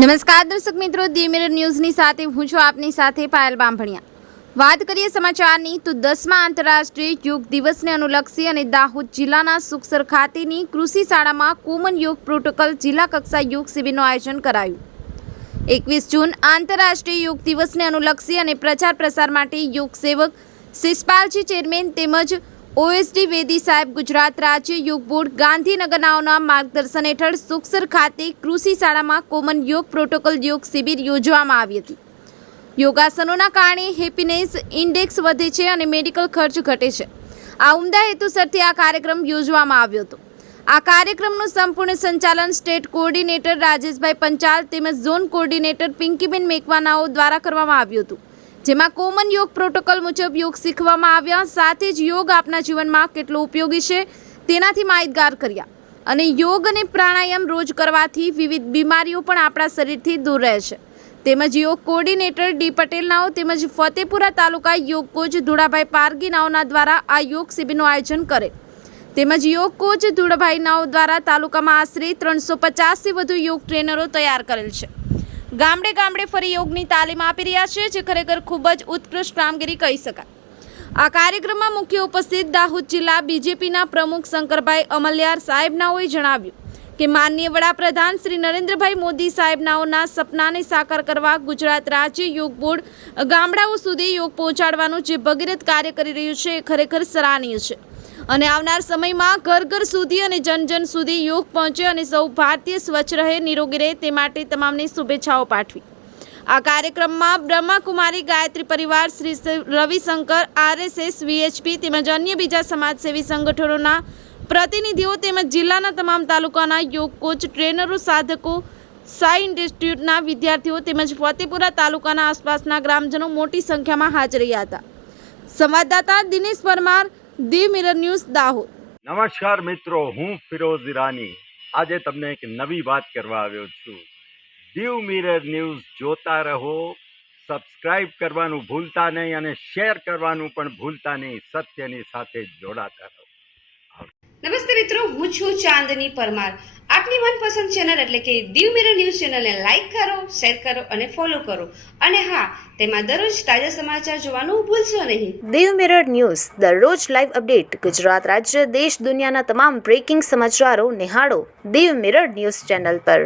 નમસ્કાર દર્શક મિત્રો, ધી મિરર ન્યૂઝની સાથે હું છું આપની સાથે પાયલ બામભણિયા। વાત કરીએ સમાચારની તો 10મા આંતરરાષ્ટ્રીય યોગ દિવસને અનુલક્ષી અને દાહોદ જિલ્લાના સુખસર ખાતેની કૃષિ શાળામાં કોમન યોગ પ્રોટોકોલ જિલ્લા કક્ષા યોગ શિબિરનું આયોજન કરાયું। 21 જૂન આંતરરાષ્ટ્રીય યોગ દિવસને અનુલક્ષી અને પ્રચાર પ્રસાર માટે યોગ સેવક શિષપાલજી ચેરમેન તેમજ ઓએસડી વેદી સાહેબ ગુજરાત રાજ્ય યોગ બોર્ડ ગાંધીનગરનાઓના માર્ગદર્શન હેઠળ સુખસર ખાતે કૃષિ શાળામાં કોમન યોગ પ્રોટોકોલ યોગ શિબિર યોજવામાં આવી હતી। યોગાસનોના કારણે હેપીનેસ ઇન્ડેક્સ વધે છે અને મેડિકલ ખર્ચ ઘટે છે। આ ઉમદા હેતુસરથી આ કાર્યક્રમ યોજવામાં આવ્યો હતો। આ કાર્યક્રમનું સંપૂર્ણ સંચાલન સ્ટેટ કોઓર્ડિનેટર રાજેશભાઈ પંચાલ તેમજ ઝોન કોઓર્ડિનેટર પિંકીબેન મેકવાનાઓ દ્વારા કરવામાં આવ્યું હતું, જેમાં કોમન યોગ પ્રોટોકોલ મુજબ યોગ શીખવામાં આવ્યા, સાથે જ યોગ આપના જીવનમાં કેટલો ઉપયોગી છે તેનાથી માહિતગાર કર્યા અને યોગ અને પ્રાણાયામ રોજ કરવાથી વિવિધ બીમારીઓ પણ આપણા શરીરથી દૂર રહે છે। તેમજ યોગ કોઓર્ડિનેટર ડી પટેલનાઓ તેમજ ફતેપુરા તાલુકા યોગ કોચ ધુળાભાઈ પારગીનાઓના દ્વારા આ યોગ શિબિરનું આયોજન કરે તેમજ યોગ કોચ ધુળાભાઈ નાઓ દ્વારા તાલુકામાં આશરે 350થી વધુ યોગ ટ્રેનરો તૈયાર કરેલ છે। ગામડે ગામડે ફરી યોગની તાલીમ આપી રહ્યા છે, જે ખરેખર ખૂબ જ ઉત્કૃષ્ટ કામગીરી કહી શકાય। આ કાર્યક્રમમાં મુખ્ય ઉપસ્થિત દાહોદ જિલ્લા બીજેપીના પ્રમુખ શંકરભાઈ અમલ્યાર સાહેબનાઓએ જણાવ્યું કે માનનીય વડાપ્રધાન શ્રી નરેન્દ્રભાઈ મોદી સાહેબનાઓના સપનાને સાકાર કરવા ગુજરાત રાજ્ય યોગ બોર્ડ ગામડાઓ સુધી યોગ પહોંચાડવાનું જે ભગીરથ કાર્ય કરી રહ્યું છે એ ખરેખર સરાહનીય છે અને આવનાર સમયમાં ઘર ઘર સુધી અને જન જન સુધી યોગ પહોંચે અને સૌ ભારતીય સ્વચ્છ રહે, નિરોગી રહે તે માટે તમામને શુભેચ્છાઓ પાઠવી। આ કાર્યક્રમમાં બ્રહ્માકુમારી ગાયત્રી પરિવાર, શ્રી રવિશંકર, RSS, VHP તેમજ અન્ય બીજા સમાજસેવી સંગઠનોના પ્રતિનિધિઓ તેમજ જિલ્લાના તમામ તાલુકાના યોગ કોચ ટ્રેનરો, સાધકો, સાઈ ઇન્સ્ટિટ્યૂટના વિદ્યાર્થીઓ તેમજ ફતેપુરા તાલુકાના આસપાસના ગ્રામજનો મોટી સંખ્યામાં હાજર રહ્યા હતા। સંવાદદાતા Dinesh Parmar, the mirror news, Dahod. નમસ્કાર મિત્રો, હું ફિરોઝ ઈરાની આજે તમને એક નવી વાત કરવા આવ્યો છું। ધી મિરર ન્યૂઝ જોતા રહો, સબસ્ક્રાઇબ કરવાનું ભૂલતા નહીં અને શેર કરવાનું પણ ભૂલતા નહીં। સત્યની સાથે જોડાતા રહો। નમસ્તે મિત્રો, હું છું ચાંદની પરમાર। આપની મનપસંદ ચેનલ એટલે કે ધી મિરર ન્યૂઝ ચેનલને લાઈક કરો, શેર કરો અને ફોલો કરો અને હા, તેમાં દરરોજ તાજા સમાચાર જોવાનું ભૂલશો નહીં। ધી મિરર ન્યૂઝ દરરોજ લાઈવ અપડેટ ગુજરાત રાજ્ય, દેશ, દુનિયાના તમામ બ્રેકિંગ સમાચારો નિહાળો ધી મિરર ન્યૂઝ ચેનલ પર।